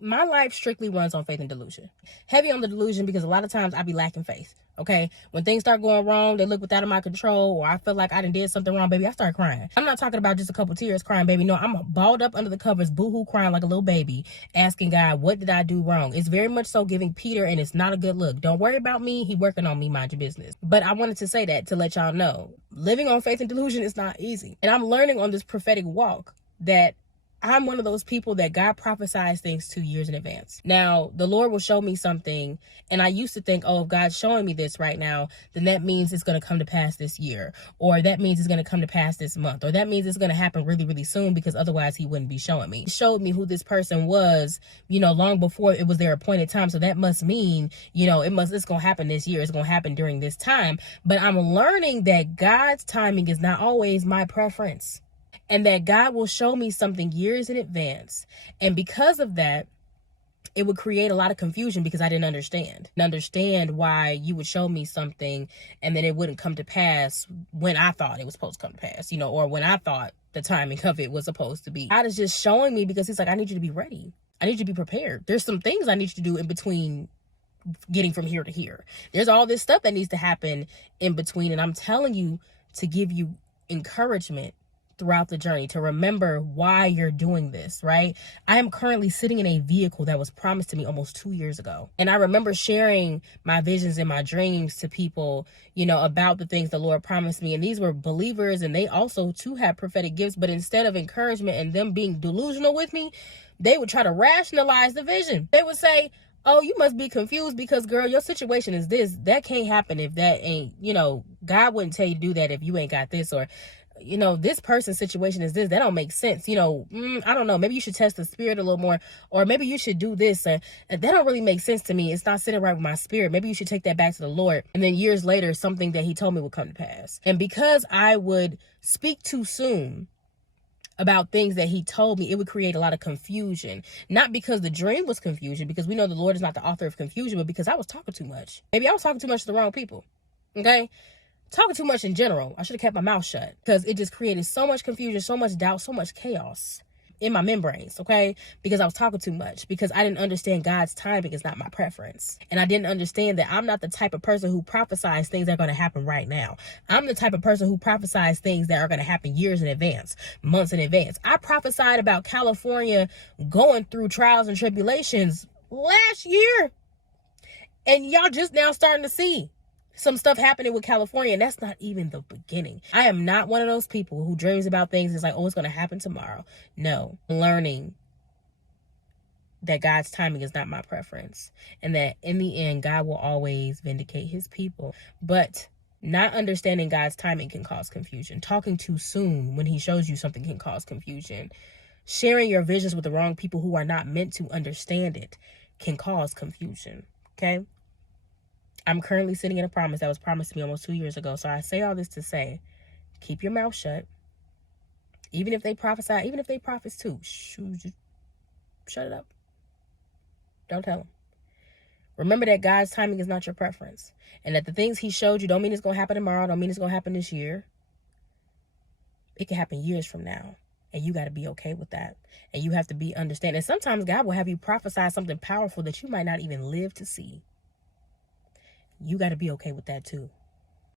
My life strictly runs on faith and delusion. Heavy on the delusion because a lot of times I be lacking faith. Okay, when things start going wrong, they look without of my control, or I feel like I did something wrong, baby, I start crying. I'm not talking about just a couple tears crying, baby. No, I'm balled up under the covers, boohoo crying like a little baby, asking God, what did I do wrong? It's very much so giving Peter, and it's not a good look. Don't worry about me. He working on me, mind your business. But I wanted to say that to let y'all know, living on faith and delusion is not easy. And I'm learning on this prophetic walk that I'm one of those people that God prophesies things 2 years in advance. Now, the Lord will show me something, and I used to think, oh, if God's showing me this right now, then that means it's going to come to pass this year, or that means it's going to come to pass this month, or that means it's going to happen really, really soon, because otherwise he wouldn't be showing me. He showed me who this person was, long before it was their appointed time. So that must mean, it's going to happen this year. It's going to happen during this time. But I'm learning that God's timing is not always my preference, and that God will show me something years in advance. And because of that, it would create a lot of confusion because I didn't understand why you would show me something and then it wouldn't come to pass when I thought it was supposed to come to pass, or when I thought the timing of it was supposed to be. God is just showing me because he's like, I need you to be ready. I need you to be prepared. There's some things I need you to do in between getting from here to here. There's all this stuff that needs to happen in between. And I'm telling you to give you encouragement throughout the journey, to remember why you're doing this, right? I am currently sitting in a vehicle that was promised to me almost 2 years ago. And I remember sharing my visions and my dreams to people, about the things the Lord promised me. And these were believers, and they also too had prophetic gifts. But instead of encouragement and them being delusional with me, they would try to rationalize the vision. They would say, oh, you must be confused because, girl, your situation is this. That can't happen if that ain't, God wouldn't tell you to do that if you ain't got this, or this person's situation is this. That don't make sense. I don't know. Maybe you should test the spirit a little more, or maybe you should do this. And that don't really make sense to me. It's not sitting right with my spirit. Maybe you should take that back to the Lord. And then years later, something that he told me would come to pass. And because I would speak too soon about things that he told me, it would create a lot of confusion. Not because the dream was confusion, because we know the Lord is not the author of confusion, but because I was talking too much. Maybe I was talking too much to the wrong people. Okay? Talking too much in general. I should have kept my mouth shut, because it just created so much confusion, so much doubt, so much chaos in my membranes, okay? Because I was talking too much, because I didn't understand God's timing is not my preference. And I didn't understand that I'm not the type of person who prophesies things that are going to happen right now. I'm the type of person who prophesies things that are going to happen years in advance, months in advance. I prophesied about California going through trials and tribulations last year, and y'all just now starting to see some stuff happening with California, and that's not even the beginning. I am not one of those people who dreams about things and it's like, oh, it's going to happen tomorrow. No, learning that God's timing is not my preference, and that in the end, God will always vindicate his people. But not understanding God's timing can cause confusion. Talking too soon when he shows you something can cause confusion. Sharing your visions with the wrong people who are not meant to understand it can cause confusion. Okay? I'm currently sitting in a promise that was promised to me almost 2 years ago. So I say all this to say, keep your mouth shut. Even if they prophesy, even if they prophets too, shut it up. Don't tell them. Remember that God's timing is not your preference. And that the things he showed you don't mean it's going to happen tomorrow. Don't mean it's going to happen this year. It can happen years from now. And you got to be okay with that. And you have to be understanding. And sometimes God will have you prophesy something powerful that you might not even live to see. You got to be okay with that too.